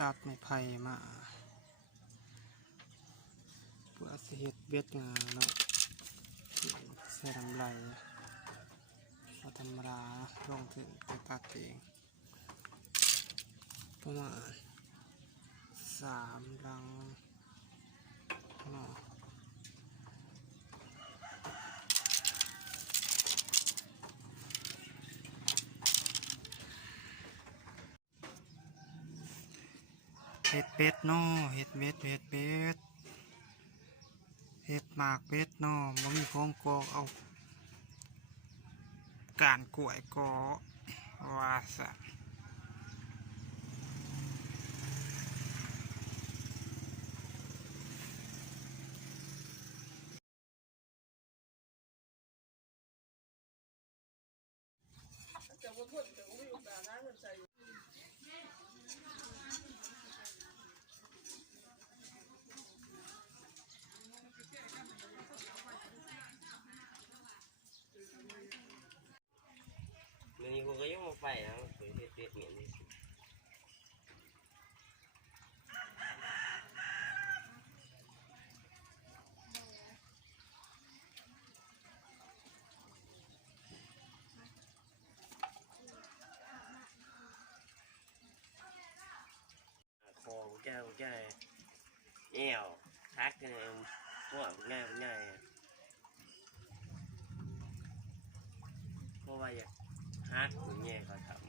ตัดไม้ไผ่มาเพื่อสิเฮ็ดเบ็ดงาเนาะใส่ลำไรเอาธรรมดาลงถึงไปตัดเองประมาณ3 รังเนาะเฮ็ดเป็ดเนาะเฮ็ดเบ็ดเฮ็ดหมากเป็ดเนาะบ่มีของกอกเอาการกล้วยกอว่าซะนี่กูก็ยังมาไปนะเฮ็ดเหมือนนี่คอกูแก่เอวทักกันพวกง่ายเพราะว่าอยากฮักกูแง่เขาทำ